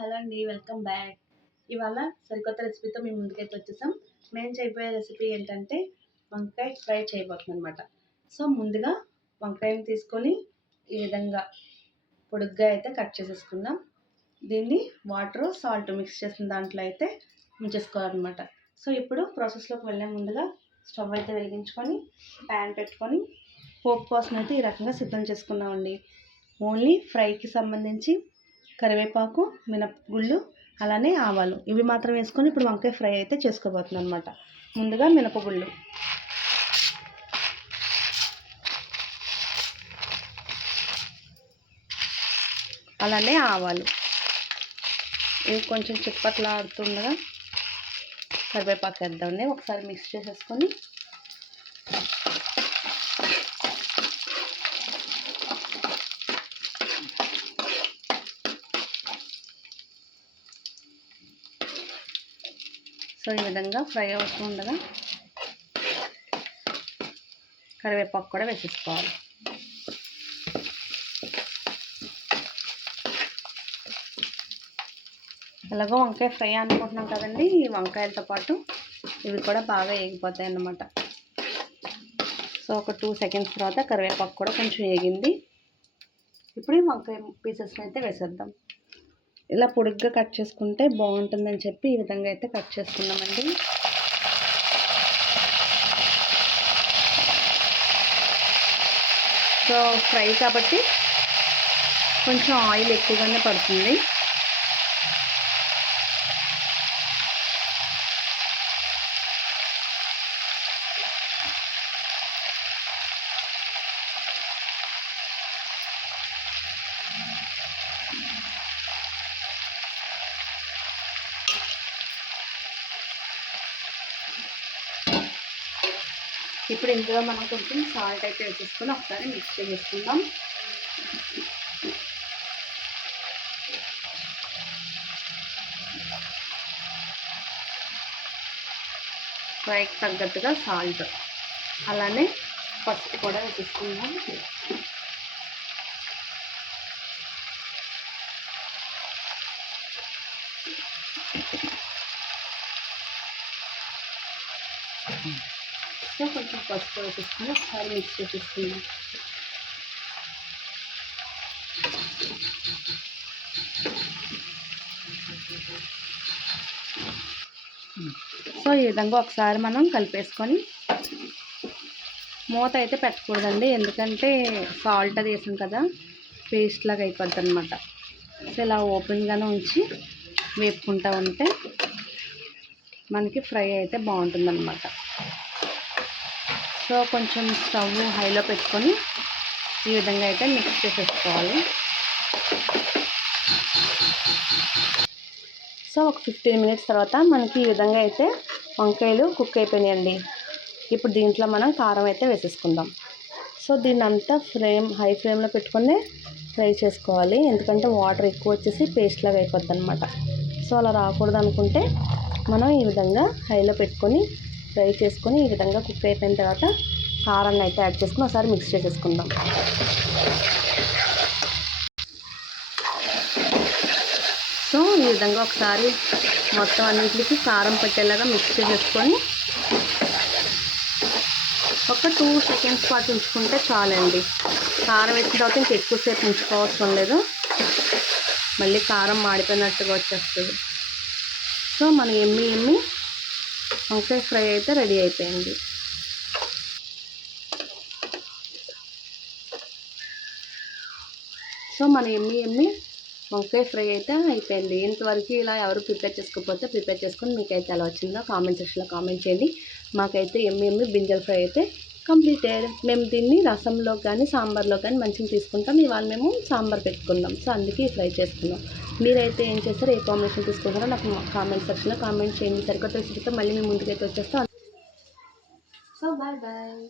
Hello అండి, welcome back. ఇవాళ సరికొత్త రెసిపీతో మేము ముందుకైతే వచ్చేసాం. మేము చేయబోయే రెసిపీ ఏంటంటే వంకాయ ఫ్రై చేయబోతున్నాం అనమాట. సో ముందుగా వంకాయని తీసుకొని ఈ విధంగా పొడుగ్గా అయితే కట్ చేసేసుకుందాం. దీన్ని వాటర్ సాల్ట్ మిక్స్ చేసిన దాంట్లో అయితే ఉంచేసుకోవాలన్నమాట. సో ఇప్పుడు ప్రాసెస్లోకి వెళ్ళే ముందుగా స్టవ్ అయితే వెలిగించుకొని ప్యాన్ పెట్టుకొని పోపు కోసం అయితే ఈ రకంగా సిద్ధం చేసుకున్నామండి. ఓన్లీ ఫ్రైకి సంబంధించి కరివేపాకు, మినపగుళ్ళు, అలానే ఆవాలు ఇవి మాత్రం వేసుకొని ఇప్పుడు వంకాయ ఫ్రై అయితే చేసుకోబోతున్నాను అనమాట. ముందుగా మినపగుళ్ళు, అలానే ఆవాలు ఇవి కొంచెం చిప్పట్లాడుతుండగా కరివేపాకు వేద్దామండి. ఒకసారి మిక్స్ చేసేసుకొని సో ఈ విధంగా ఫ్రై అవుతూ ఉండగా కరివేపాకు కూడా వేసేసుకోవాలి. ఎలాగో వంకాయ ఫ్రై అనుకుంటున్నాం కదండి, ఈ వంకాయలతో పాటు ఇవి కూడా బాగా వేగిపోతాయి అన్నమాట. సో ఒక 2 సెకండ్స్ తర్వాత కరివేపాకు కూడా కొంచెం వేగింది. ఇప్పుడు ఈ వంకాయ పీసెస్ని అయితే వేసేద్దాం. ఇలా పొడుగ్గా కట్ చేసుకుంటే బాగుంటుందని చెప్పి ఈ విధంగా అయితే కట్ చేసుకున్నామండి. సో ఫ్రై కాబట్టి కొంచెం ఆయిల్ ఎక్కువగానే పడుతుంది. ఇప్పుడు ఇందులో మనం కొంచెం సాల్ట్ అయితే వేసేసుకొని ఒకసారి మిక్స్ చేసుకుందాం. ఫ్రైకి తగ్గట్టుగా సాల్ట్, అలానే పసుపు కూడా వేసేసుకుందాం. సో కొంచెం పసుపు వేసేసుకొని ఒకసారి మిక్స్ చేసేసుకుందాం. సో ఈ విధంగా ఒకసారి మనం కలిపేసుకొని మూత అయితే పెట్టకూడదండి, ఎందుకంటే సాల్ట్ అది వేసాం కదా, పేస్ట్ లాగా అయిపోద్ది అనమాట. సో ఇలా ఓపెన్గానే ఉంచి వేపుకుంటూ ఉంటే మనకి ఫ్రై అయితే బాగుంటుందన్నమాట. సో కొంచెం స్టవ్ హైలో పెట్టుకొని ఈ విధంగా అయితే మిక్స్ చేసేసుకోవాలి. సో ఒక 15 మినిట్స్ తర్వాత మనకి ఈ విధంగా అయితే వంకాయలు కుక్ అయిపోయినాయండి. ఇప్పుడు దీంట్లో మనం కారం అయితే వేసేసుకుందాం. సో దీన్ని అంతా హై ఫ్లేమ్లో పెట్టుకొని ఫ్రై చేసుకోవాలి, ఎందుకంటే వాటర్ ఎక్కువ వచ్చేసి పేస్ట్ లాగా అయిపోద్ది అనమాట. సో అలా రాకూడదు అనుకుంటే మనం ఈ విధంగా హైలో పెట్టుకొని ఫ్రై చేసుకొని ఈ విధంగా కుక్ అయిపోయిన తర్వాత కారాన్ని అయితే యాడ్ చేసుకుని ఒకసారి మిక్స్ చేసేసుకుందాం. సో ఈ విధంగా ఒకసారి మొత్తం అన్నింటికి కారం పట్టేలాగా మిక్స్ చేసేసుకొని ఒక 2 సెకండ్స్ పాటు ఉంచుకుంటే చాలండి. కారం వేసిన తర్వాత ఇంక ఎక్కువసేపు ఉంచుకోవాల్సిన లేదు, మళ్ళీ కారం మాడిపోయినట్టుగా వచ్చేస్తుంది. సో మన ఎమ్మి వంకాయ ఫ్రై అయితే రెడీ అయిపోయింది. సో మన ఎమ్మి వంకాయ ఫ్రై అయితే అయిపోయింది. ఇంతవరకు ఇలా ఎవరు ప్రిపేర్ చేసుకోకపోతే ప్రిపేర్ చేసుకొని మీకైతే ఎలా వచ్చిందో కామెంట్ సెక్షన్లో కామెంట్ చేయండి. మాకైతే ఎమ్మి బ్రింజల్ ఫ్రై అయితే కంప్లీటెడ్. మేము దీన్ని రసంలో కానీ సాంబార్లో కానీ మంచిగా తీసుకుంటాం. ఇవాళ మేము సాంబార్ పెట్టుకున్నాం, సో అందుకే ఫ్రై చేసుకున్నాం. మీరైతే ఏం చేస్తారో, ఏ కాంబినేషన్ తీసుకుంటారో నాకు కామెంట్ సెక్షన్లో కామెంట్ చేయండి. సరికొత్త రెసిపీతో మళ్ళీ మేము ముందుకైతే వచ్చేస్తాం. So bye.